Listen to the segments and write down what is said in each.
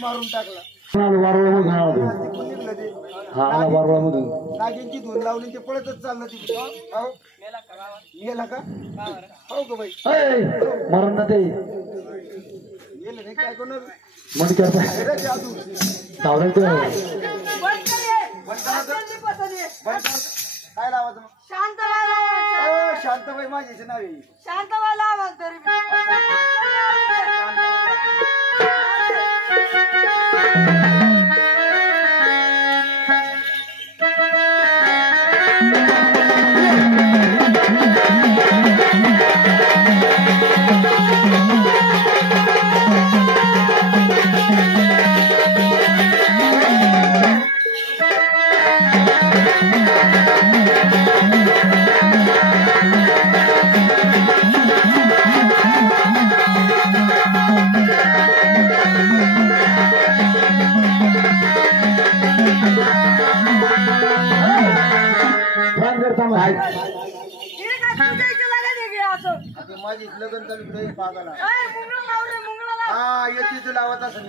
मारून टाकला नागिनची धुन लावली ते पळतच चाललं तिकडे गेला का हो ग बाई मरण ना ते गेलं नाही काय कोण मन करता काय लावायचं मग शांताबाई माझी नाव आहे शांताबाई लावा तरी माझी लग्न चालू पागाला हा येते लावत असं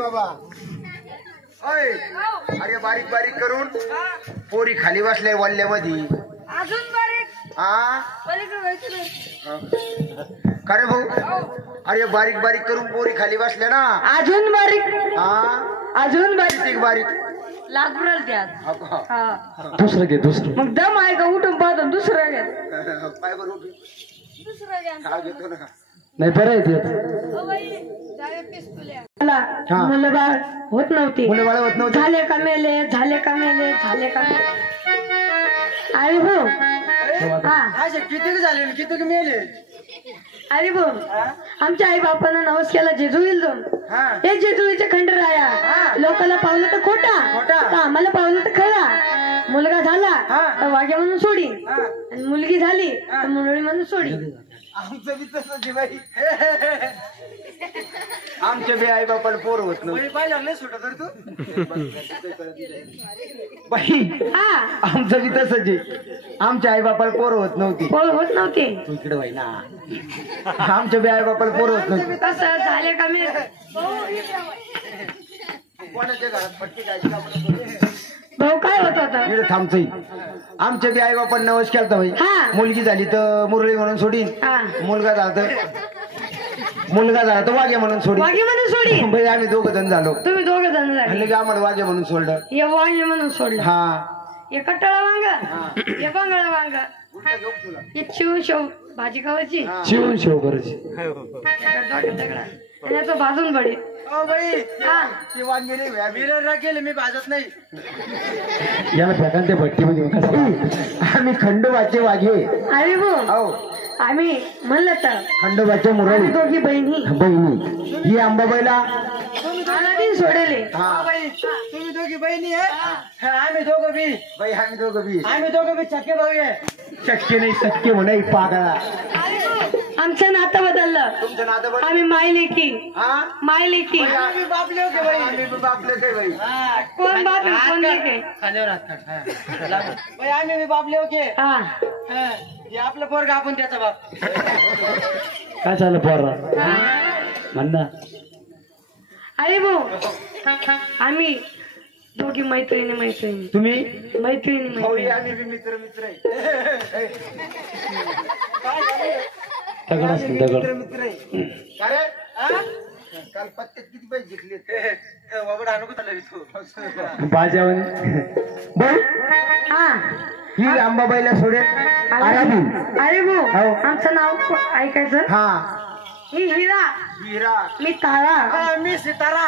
बाबा अरे बारीक बारीक करून पोरी खाली बसल्या वल्ल्यामध्ये अजून बारीक का रे भाऊ अरे बारीक बारीक करून पोरी खाली बसल्या ना अजून बारीक अजून बारीक बारीक लागून द्या दुसरं घे दुसरं मग दम आहे का उठून पाहतो दुसरं घ्या पाय बरं उठून दुसरं घ्या घेतो ना नाही बरं आहे मुलं बाळ होत नव्हती मुलं बाळ होत नव्हती झाले का मेले झाले का मेले झाले का मेले अरे हो किती झाले किती मेले अरे भाऊ आमच्या आई बापानं नवस केला जेजुईल जाऊन हे जेजुईचे खंडराया लोकांना पावलं तर खोटा आम्हाला पावलं तर खरा मुलगा झाला तर वाघ्या म्हणून सोडी आणि मुलगी झाली तर मुरळी म्हणून सोडी आमचं बी तसंच बाई आमच्या बी आई बापाला पोर होत नव्हती पाहिलं सुट तर तू बाई आमचं बी तसंच आहे आमच्या आई बापाला पोर होत नव्हती तू इकडे बाई ना आमच्या बी आई बापाला पोर होत नव्हती कसं झाले का मी कोणाच्या घरात पट्टी काय भाऊ काय होत होता इकडे थांबतोय आमच्या बी आई बापाला नवस केलता बाई मुलगी झाली तर मुरळी म्हणून सोडीन मुलगा झाला तर वाघ्या म्हणून सोडी बाई आम्ही दोघं जण झालो तुम्ही दोघं जण झाले की आम्हाला वाघ्या म्हणून सोडलं हे वाघ्या म्हणून सोडलं हे कटाळा वांग हे बांगळा वांग एक शिवून शेव भाजी खावायची शिवून शेव करायची आणि याचं भाजून बडी हा. गेले मी भाजत नाही. याला फेकान ते भट्टीमध्ये कसं आम्ही खंडोबाचे वाघे. अरे भाऊ हो आम्ही म्हणलं तर खंडोबाचे मुरळी आम्ही दोघी बहिणी बहिणी. ही अंबाबाईला अलादीन सोडेले. तुम्ही दोघी बहिणी आहे. आम्ही दोघं बी बाई. आम्ही दोघं बी चक्के भाऊ आहे. शक्य नाही सत्य म्हणे पागळा. आमचं नातं बदललं. तुमचं नातं बरं. आम्ही मायलेकी हा मायलेकी. आम्ही बापले होते बाई. आम्ही बापले होते बाई. कोण बाप कोण लेके. बाई आम्ही बी बापले होते. हा हे आपलं पोरग आपण त्याचा बाप. काय चाललं पोरा म्हण ना. अरे भाऊ आम्ही दोघी मैत्रिणी तुम्ही मैत्रिणी आम्ही बी मित्र आहे. दगड असतो दगड. मित्र आहे. अरे काल पत्त्यात किती पैसे घेतले. बाबड आणू का बाजावन बाई हा. ही अंबाबाईला सोडेल. अरे भाऊ हो. आमचं नाव ऐकायचं. हा मी हिरा वीरा. मी तारा मी सितारा.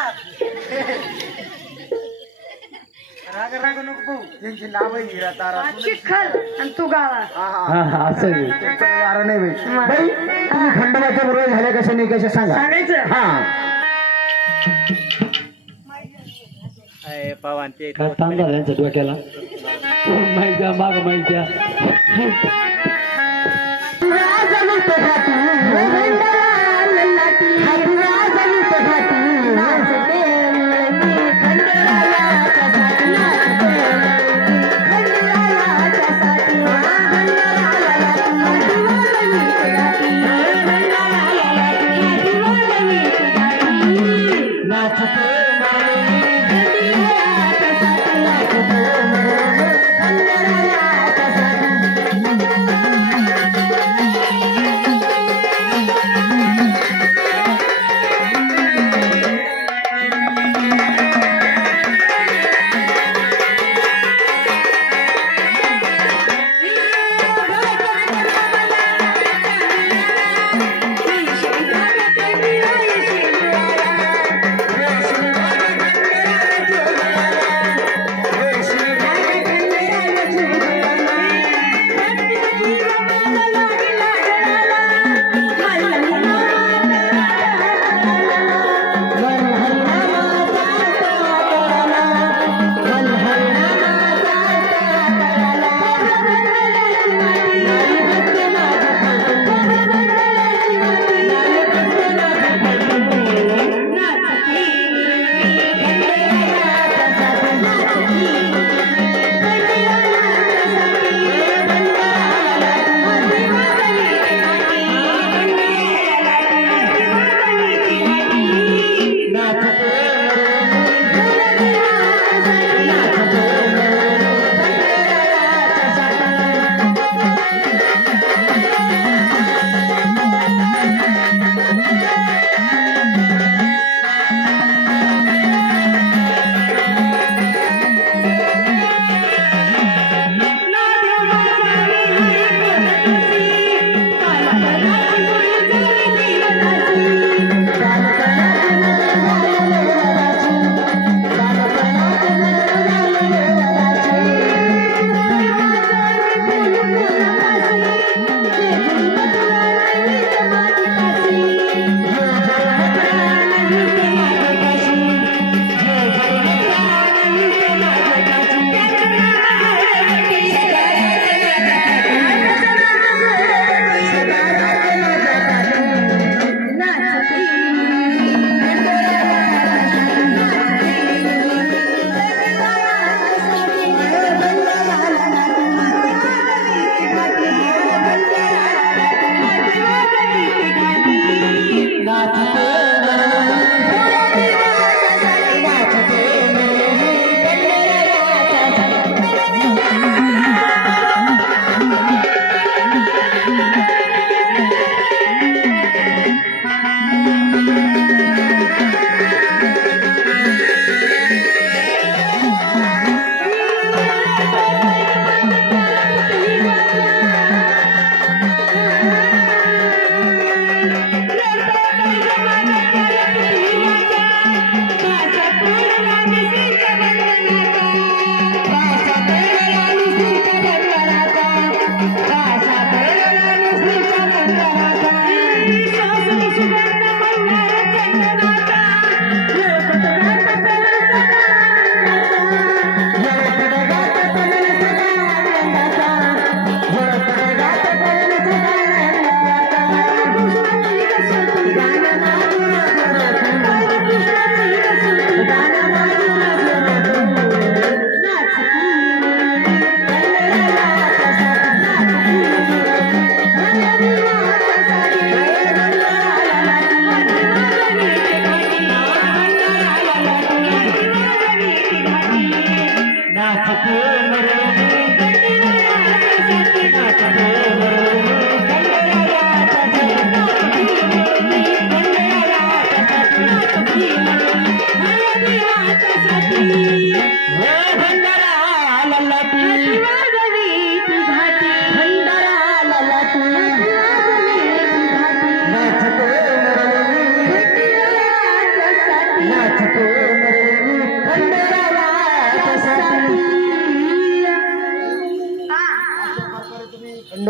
राग नको भाऊ. त्यांची नाव आहे हिरा तारा. चिखल आणि तू गावा. हा असं आहे. त्यांचं वारा नाही बाई. बाई तुम्ही खंडोबाच्या बरोबर झाल्या कशा नाही कशा सांगा. सांगायचं. हा काय ताण झाला यांच्या डोक्याला. माहिती द्या माग माहिती द्या.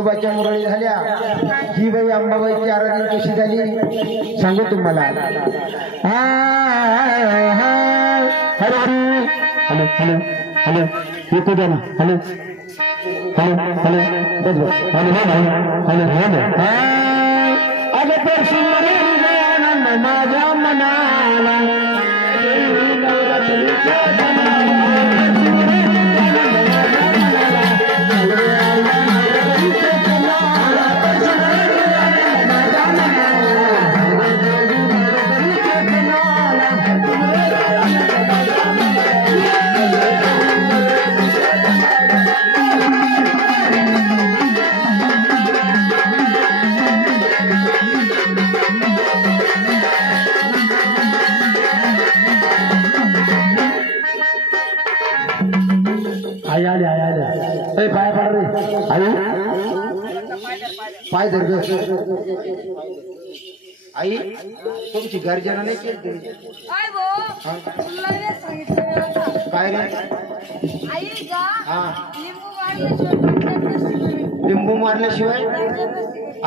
नंदोबाच्या मुरळी झाल्या. ही बाई अंबाबाईची आराधना कशी झाली सांगू तुम्हाला. हॅलो हॅलो हॅलो हॅलो येतो द्या ना. हॅलो हॅलो हॅलो बस बस हॅलो हॅलो हॅलो अगं दर्शन आनंद माझ्या मनाला आई आले आई आले पाय पाड रे आई पाय धर ग. आई तुमची गर्जना नाही केली काय गो तुला नाही सांगितलं काय रे. आई का हा लिंबू मारल्याशिवाय लिंबू मारल्याशिवाय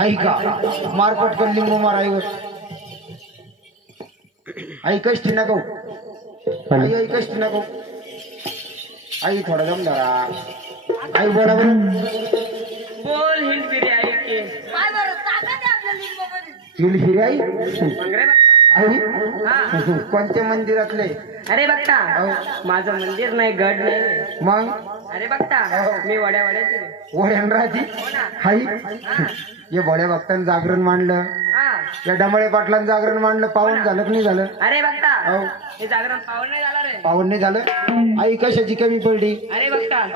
आई का मार पटकन लिंबू मार आईवर. आई कष्टी नको आई आई कष्टी नको आई थोडा जमला. आई बोला बरं. बोल हिंद फिरी आई की काय बरं ताकद आहे आपल्या लिंबूमध्ये. तुला हिरे आई मंगरे बघता आई कोणत्या मंदिरातले. अरे बघता माझं मंदिर नाही गड नाही. मग अरे बघता मी वड्या वड्याची रे. वड्यान राहती आई. हे भोळ्या भक्तांनी जागरण मांडलं. हा या डमळे पाटलांनी जागरण मांडलं. पावन झालं की नाही झालं. अरे बघता हो. हे जागरण पावन नाही झालं रे. पावन नाही झालं. आई कशाची कमी पडली. अरे बघता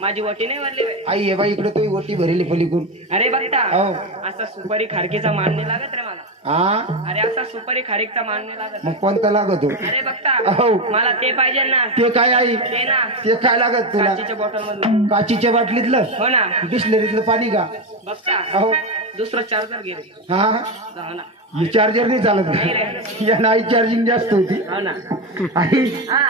माझी वटी नाही भरली रे. आई हे बाई इकडे तो वटी भरेली पलीकडून. अरे बघता हो. असा सुपारी खारकीचा मान नाही लागत रे मला. हा अरे असा सुपारी खारीकचा मान नाही लागत. मग कोणता लागतो. अरे बघता हो. मला ते पाहिजे ना. ते काय आई ते ना ते काय लागत तुला. काचीच्या बॉटल मधलं. काचीच्या बाटलीतलं हो ना बिस्लरीतलं पाणी का. बघता हो. दुसरं चार्जर घे. हा हो ना ही चार्जर नाही चालत का. या नाही चार्जिंग जास्त होती. हो ना आई हा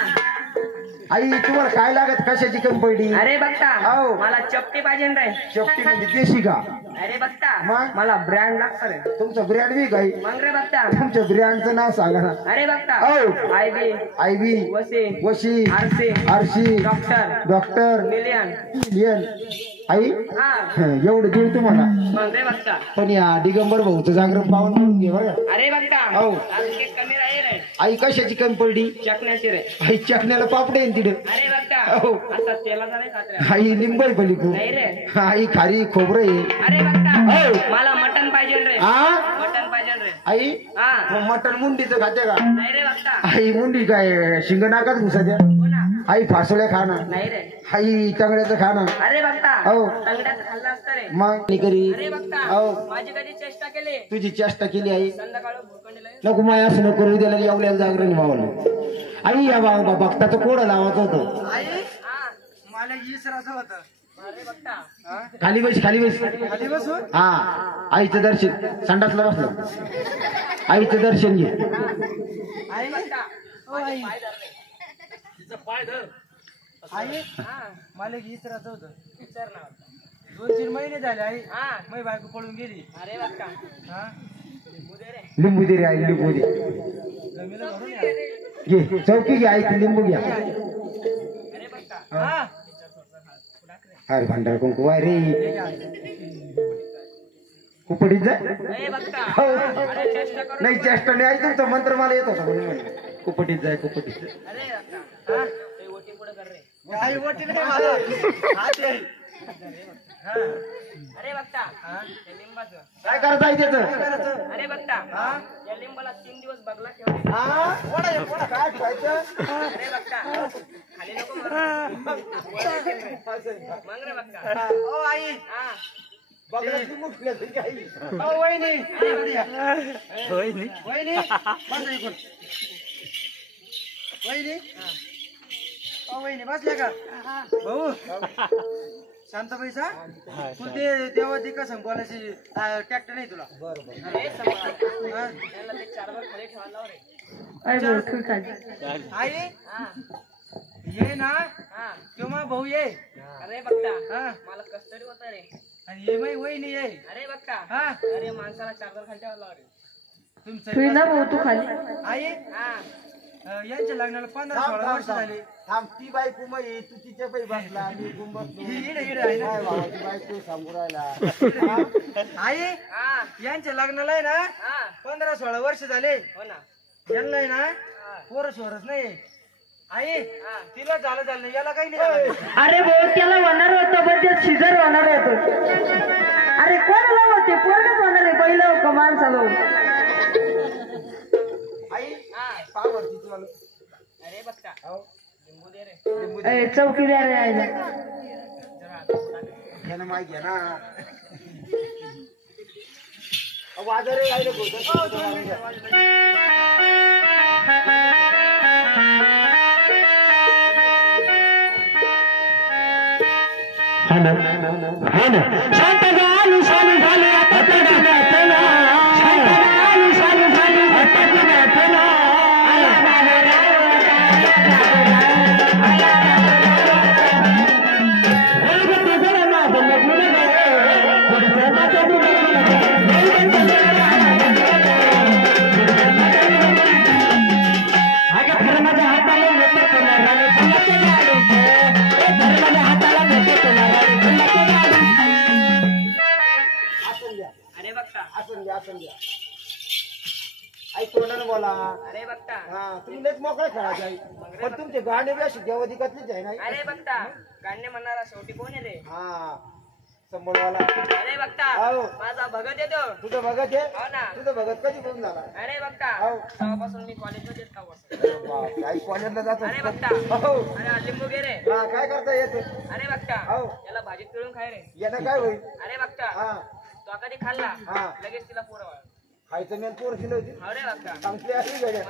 आई तुम्हाला काय लागत कशाची कमी पडली. अरे बघता हो. मला चपटी पाहिजे रे. शेपटी म्हणजे देशी का. अरे बघता मग? मला ब्रँड लागतं रे. तुमचं ब्रँड बी काही. मग रे बघता तुमच्या ब्रँडचं नाव सांगा ना. अरे बघता हो. आयबी आयबी वसी वशी आरसी आरशी डॉक्टर डॉक्टर मिलियन लियन. आई हा एवढं देऊ तुम्हाला. मग रे बघता पण या दिगंबर भाऊचं जागरण पावन म्हणून घे बरं का. अरे बघता हो. आज एक कमी राहील रे. आई कशाची कमी पडली. चकण्याची रे. आई चकण्याला पापडे आहे तिथे. अरे बघता हो. असा तेलाचा नाही खात रे. आई लिंबई पलीकू. नाही रे. आई खारी खोबरं आहे. अरे बघता हो. मला मटन पाहिजे रे. हा मटन पाहिजे रे. आई हा मग मटण मुंडीचं खाते का. नाही रे बघता. आई मुंडी काय शिंग नाकात घुसात्या. हो ना आई फासोळ्या खाणं. नाही रे. आई टंगड्याचं खाणं. अरे बघता हो. तंगड्याचं खाल्लं असतं रे. मग नी करी. अरे बघता हो. माझी कधी चेष्टा केली. तुझी चेष्टा केली आई. संध्याकाळ भूखंडीला नको माय असं नको करू द्यायला एवढ्या जागरण मावलं. आई या बाबा भक्ताचं कोड लावायचं होतं. मला इसराचं होतं. अरे बघता खाली बस खाली बस. खाली बसू. हा आईचं दर्शन संडासला बसलं. आईचं दर्शन घे. आई बघता माझे पाय धरले. आई मला इसराचं होतं. विचार ना. 2-3 महिने झाले आई. हा माझी बायको पळून गेली. अरे बघता हा उदे रे. लिंबू दे रे आई लिंबू दे. जमीला भरून या. घे चौकी घे आई ती लिंबू घ्या. अरे बघता हा अरे भांडार कुंकू आहे रे. कुपडीत जाय. अरे बघता हो. अरे चेष्टा करू. नाही चेष्टा नाही. आई तुमचा मंत्र मला येत होता म्हणून म्हणलं. कुपटीत जाय कुपटीत जाय. अरे बघता हा ते वोटिंग पुढे कर रे. आई वटी नाही मला. हात आहे. अरे बघता ते लिंबाचं. काय करता आई त्याचं. अरे बघता या लिंबाला 3 दिवस बगला ठेवले. हा वडा काय ठेवायचं. अरे बघता खाली नको मारू. मग रे बघता ओ आई हा बघलं मुठलं तरी काही. ओ वहिनी होय वहिनी बस इकडून. वहिनी ओ वहिनी बसल्या का भाऊ. शांत पैसा तू ते तेव्हा ती का सांग बोलायची ट्रॅक्टर नाही तुला. अरे सांभाळ. त्याला ते चार्जर खाली ठेवायला लाव रे. अरे भाऊ तू काय. आई हा ये ना हा किंवा भाऊ ये. अरे बघता हा मला कस तरी होत रे. आणि हे माई वहिनी आहे. अरे बघ का हा अरे माणसाला चादर खाली ठेवायला लावली. तू ना भाऊ तू खाली आई हा यांच्या लग्नाला 15-16 वर्ष झाले. थांब ती बायको मग तू तिच्या पायी बसला मी गुम ही इडे इडे आहे ना. बसलो ती बायको सांगू राहिला आई हा यांच्या लग्नाला आहे ना हा 15-16 वर्ष झाले. हो ना यांना आहे ना पोरं सोरच नाही. आई तिला झालं झालं नाही, याला काही नाही झालं. अरे भाऊ त्याला होणार होतं पण ते शिजर होणार होतं. अरे कोणाला होते पोरगच होणार आहे पहिलं कमान चालू. आई हा पावर तिचं वालं. अरे बघ का लिंबू दे रे. चौकीदार आहे घ्या माय घ्या ना वाजरे राहिले शांत झाली चालू झाले आता अरे बघ का असं द्या आई तोंडानं बोला. अरे बघ का हा तुम्ही लयच मोकळे खेळायचे आई पण तुमचे गाणे बी अशी देवदिकातलीच आहे ना. अरे बघता गाणे म्हणणारा शेवटी कोण आहे रे. हा संबळवाला. अरे बघता हो. माझा भगत येतो. तुझं भगत आहे हो ना तुझं भगत कधी करून झाला. अरे बघता हो. तेव्हापासून मी कॉलेजमध्ये येत का बाप, आई कॉलेजला जातो. अरे बघता हो अरे हा लिंबू घे रे. हा काय करता येत अरे बघता हो. याला भाजीत पिळून खाय रे. यानं काय होईल. अरे बघता हा तो कधी खाल्ला हा. लगेच तिला पोरं वळ. खायचं मी पोर केलं होती हो रे बघता चांगली अशी गड्या.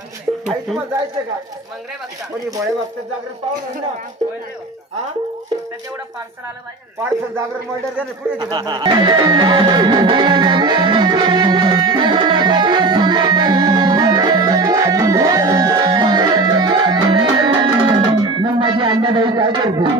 आई तुम्हाला जायचं का मग रे बघता कोणी भोळे बघतात जागरण पाहून ना. होय रे बघता हा तर तेवढं पार्सल आलं पाहिजे ना. पार्सल जागरण मर्डर द्या ना पुढे येते का? मग माझी अंबाबाई काय करते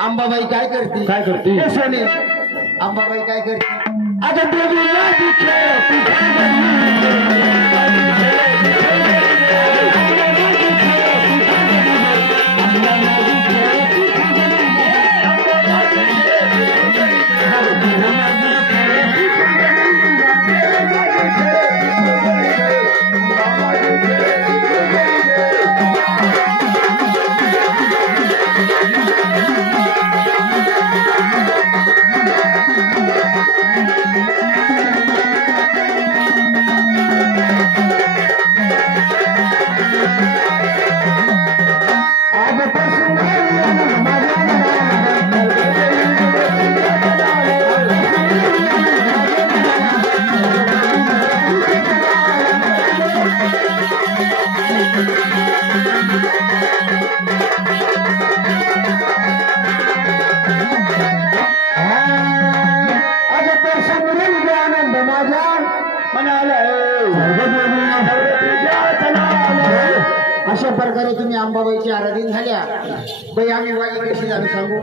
अंबाबाई काय करते. काय करते सोने अंबाबाई काय करते. आता देवीला अशा प्रकारे तुम्ही अंबाबाईची आराधीन झाल्या बाई. आम्ही वाजी कशी झाली सांगू.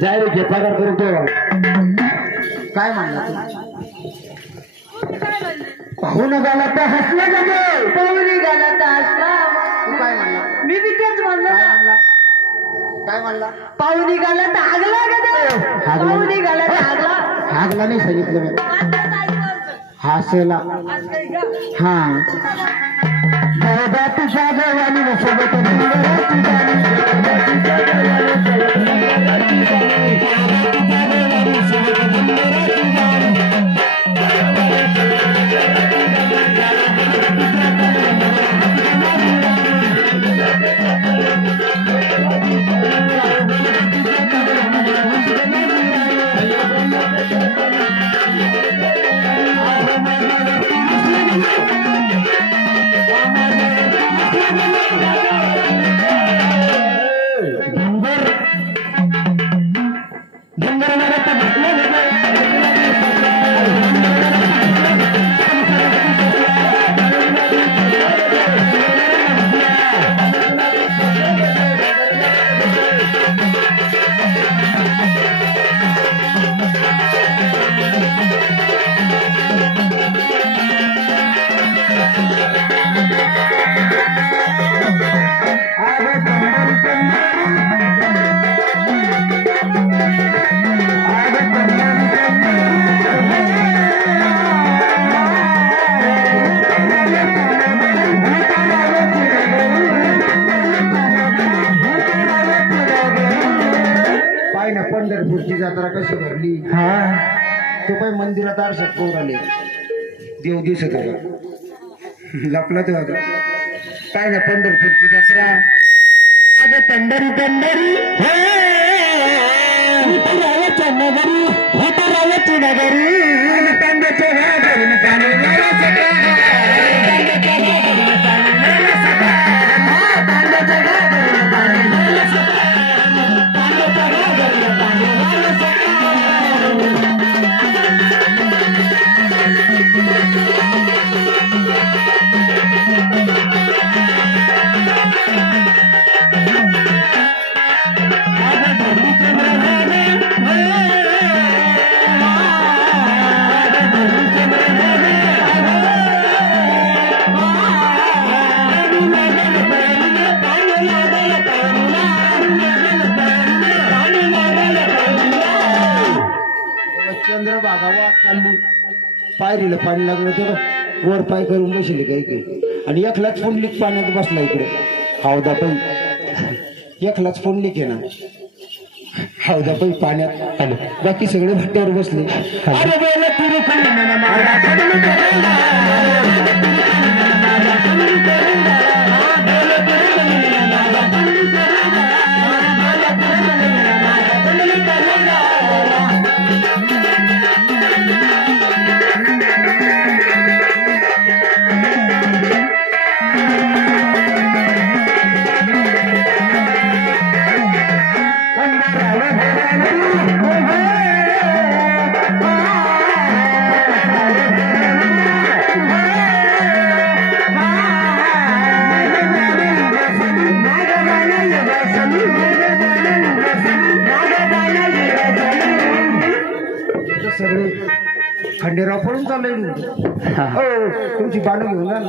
जाय रे पगार करून ठेवा. काय म्हणला तू? पाहून गाला तर हसला जातो. पाहून गाला तर हसला. तू काय म्हणला? मी बी तेच म्हणलं काय ना. म्हणला? काय म्हणला? पाहून गाला तर हागला का ते? पाहून गाला तर हागला. हागला नाही सांगितलं मी. हसला. हा दादा तुझ्या जवानी सोबत पंढरपूरची जत्रा कशी भरली. तो पण मंदिरात आरशात पोर आले. देव दिसत होता. लपला तो आता. काय ना पंढरपूरची जत्रा. अगं पंढरी पंढरी विठुरायाच्या नगरी विठुरायाची नगरी तांब्याच्या घागरून पाणी तांब्याच्या घागरून पाणी चंद्रभागा वाट चालली. पायरीला पाणी लागलं तेव्हा वर पाय करून बसले काही काही. आणि एकलाच पुंडलिक पाण्यात बसला इकडे. हौदा पण एकलाच पुंडलिक आहे ना. हौदा पण पाण्यात आलं. बाकी सगळे भट्ट्यावर बसले. सगळे खंडेराव पळून चालले तुमची बाणू घेऊन जा ना.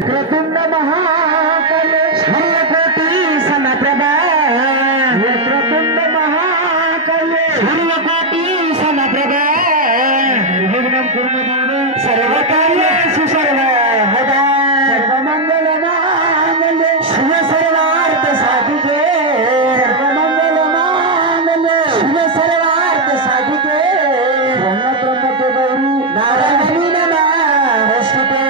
प्रकुंड महाकाल सूर्यकोटी समप्रभा प्रकुंड महाकाल सूर्यकोटी समप्रभा निर्विघ्नं कुरु देव सर्वकार्येषु सर्वदा सर्वमंगल मांगल्ये शिवे सर्वार्थ साधिके सर्वमंगल मांगल्ये शिवे सर्वार्थ साधिके ब्रह्मके गौरी नारायणी नमोस्तुते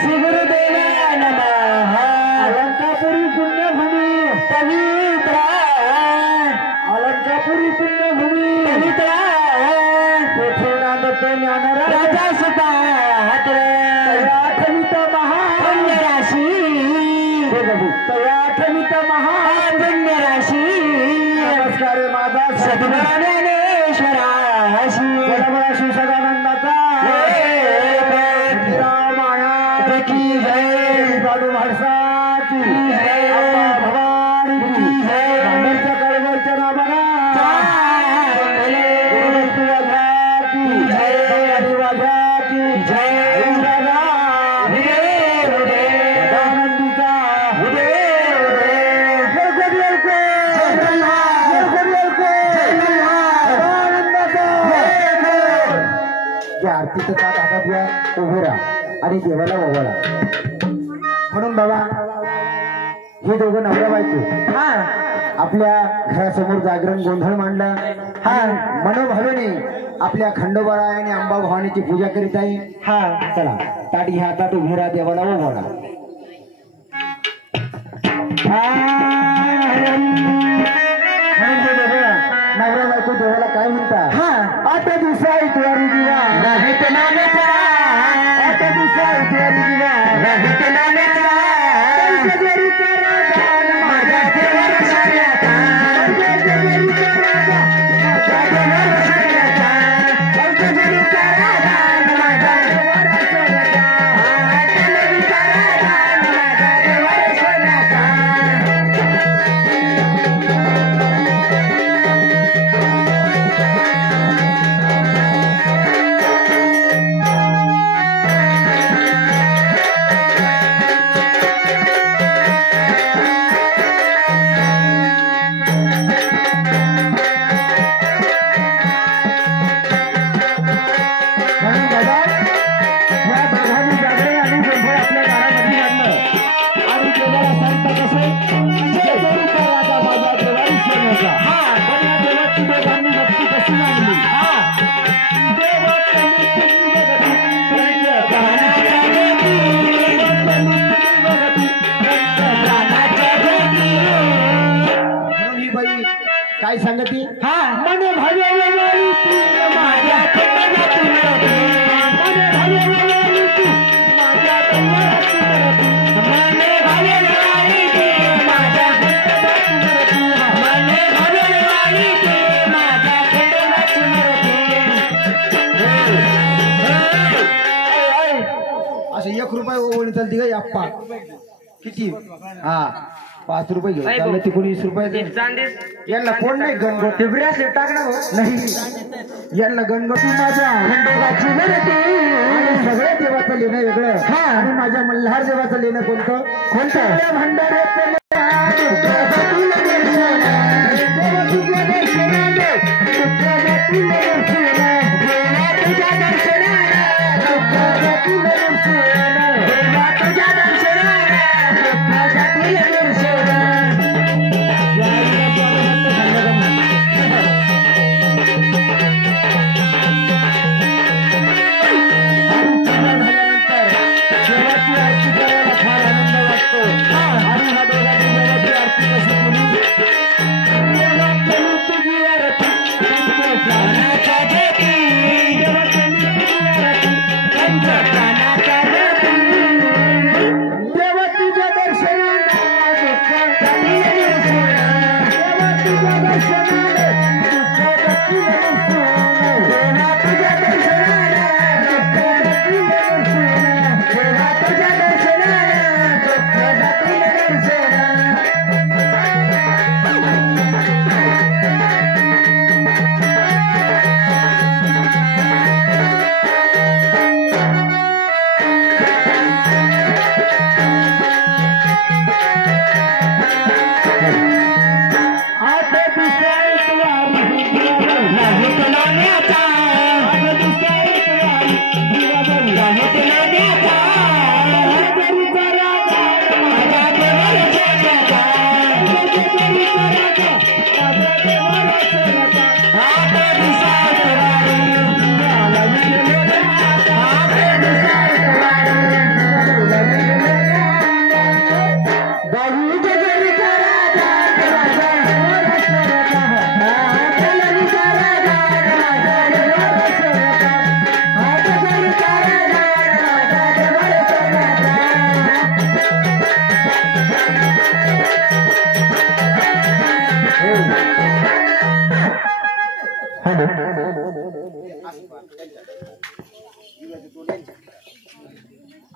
श्री गुरुदेव नमः. अलंकापुरी पुण्यभूमी पवित्र अलंकापुरी पुण्यभूमी पवित्र तेथे नांदतो ज्ञानराजा सुता तयाठवित महापुण्य राशी तयाठवित महापुण्य राशी नमस्कार माझा सद्गुणानेश्वराशी बरोबर सदानंदाचा की जय बाळू भाडसा की जय भवानी की जय भांडरच्या कळवळच्या नामाना की जय वाजा की जय राजा आनंदीचा आरतीचं ताट हातात घ्या उभे राहा आणि देवाला ओवाळा. म्हणून बाबा हे दोघं नवरा बायको आपल्या घरासमोर जागरण गोंधळ मांडला. मनोभावेने आपल्या खंडोबारा आणि अंबा भवानीची पूजा करीत आहे. चला ताटी हातात उभे राहा देवाला ओवाळा. नवरा बायको देवाला काय म्हणता? आता दुसरा इतवारी दिवा रहित नामेचा आता दुसरा इतवारी दिवा रहित नामेचा पंचजरीचा राजा माझ्या देवर शर्यता पंचजरीचा राजा माझ्या देवर शर्यता पंचजरीचा राजा माझ्या देवर शर्यता पंचजरीचा राजा माझ्या देवर शर्यता. काय सांगती? मन भावे माझ्या असं 1 रुपये ओळी चालती का अप्पा किती? 5 रुपये घेऊन चाललं ते 20 रुपये. यांना कोण नाही गणगोटी टाकणार नाही. यांना गणगोटी माझ्या खंडोबाची सगळ्या देवाचं लेणं वेगळं आणि माझ्या मल्हार देवाचं लेणं कोणतं भंडाऱ्याचं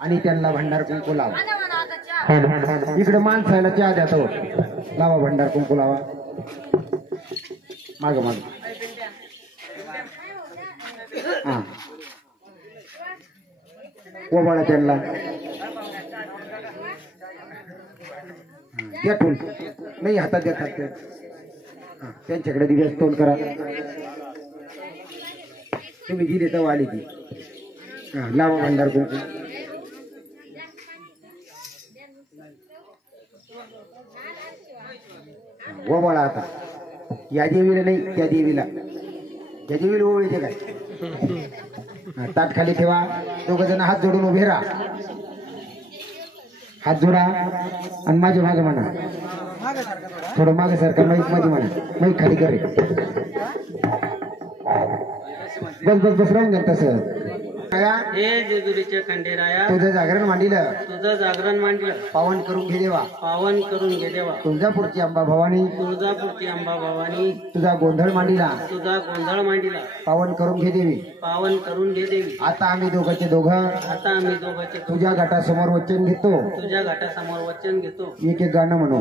आणि त्यांना भंडार कुंकू लावा. आणा म्हणा आता चहा. इकडे माणसाला चहा द्या तो. लावा भंडार कुंकू लावा. माग माग. हा ओवाळा त्यांना. द्या फुल. नाही हातात देतात ते. त्यांच्याकडे दिव्यास तोंड करा. तुम्ही दिले तर आली ती. हा लावा भंडार कुंकू. ओवाळा आता. या देवीला नाही त्या देवीला. त्या देवीला ओवळीचे काय. हा, ताट खाली ठेवा. दोघ जण हात जोडून उभे राहा. हात जोडा आणि माझ्या मागे म्हणा. थोडं मागे सारखं माईक मध्ये म्हणा. माईक खाली करे. बस बस बस राहून घ्या तसं. हे जेजुरीचे खंडेराया तुझं जागरण मांडिलं. तुझं जागरण मांडलं. पावन करून घे देवा. पावन करून घे देवा. तुळजापूरची अंबा भवानी. तुळजापूरची अंबा भवानी तुझा गोंधळ मांडिला. तुझा गोंधळ मांडला. पावन करून घे देवी. पावन करून घे देवी. आता आम्ही दोघांचे दोघं आता आम्ही दोघांचे तुझ्या घाटासमोर वचन घेतो. तुझ्या घाटासमोर वचन घेतो. एक एक गाणं म्हणू.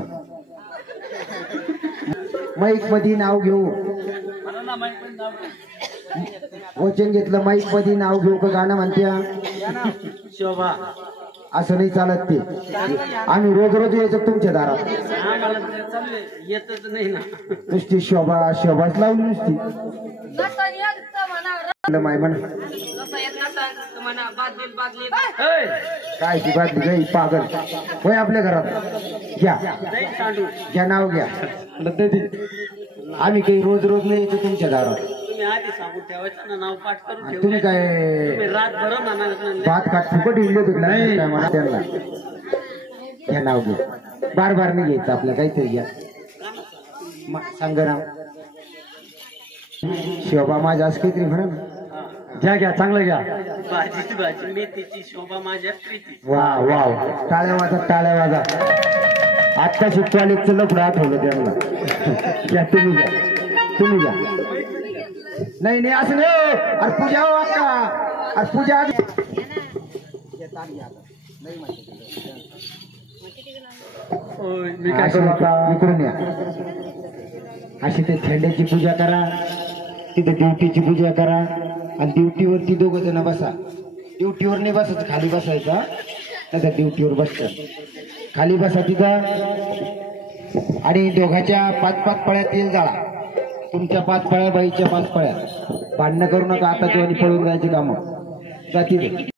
माईक मध्ये नाव घेऊ. वचन घेतलं माईक मध्ये नाव घेऊ का गाणं म्हणत्या. शोभा असं नाही चालत ते. आम्ही रोज रोज यायचं तुमच्या दारात. आम्हाला ते चालले येतच नाही ना. नुसती शोभा शोभाच लावली नुसती. जसं येत म्हणा. माय म्हण जसं येत नसतं म्हणा बादलीत बादलीत. काय ती बातमी गाई पागल. होय आपल्या घरात घ्या. नाही सांडू. घ्या नाव घ्या. आम्ही काही रोज रोज नाही येतो तुमच्या दारात. तुम्ही आधी सांगून ठेवायचं ना नाव पाठ करून आणि तुम्ही ठेवायचं. तुम्ही काय रात भरून आणा. भात काट फुकट इडले तुला नाही काय म्हणा त्यांना. घ्या नाव घ्या. बार बार नाही घ्यायचं आपल्या काहीतरी घ्या. सांग नाव. शोभा माझ्या असं काहीतरी म्हणा ना. घ्या घ्या चांगलं घ्या. भाजी भाजी मेथीची शोभा माझ्या प्रीती. वा वा टाळ्या वाजा टाळ्या वाजा. आत्ताची कॉलेजचं लफडं आठवलं त्यांना. घ्या तुम्ही घ्या. तुम्ही घ्या. नाही नाही असं नाही. अरे पूजा हो अक्का. अरे पूजा मी काय करू आता. इकडून या. अशी ते थंड्याची पूजा करा. तिथे ड्युटीची पूजा करा. आणि ड्युटीवरती दोघ जण बसा. ड्युटीवर नाही बसायचं खाली बसायचा. नाही तर ड्युटीवर बसतात खाली बसा तिथं. आणि दोघाच्या 5-5 पळ्या तेल जाळा. तुमच्या 5 पळ्या बाईच्या 5 पळ्या. भांडणं करू नका आता. आणि पळून जायची कामं जाती.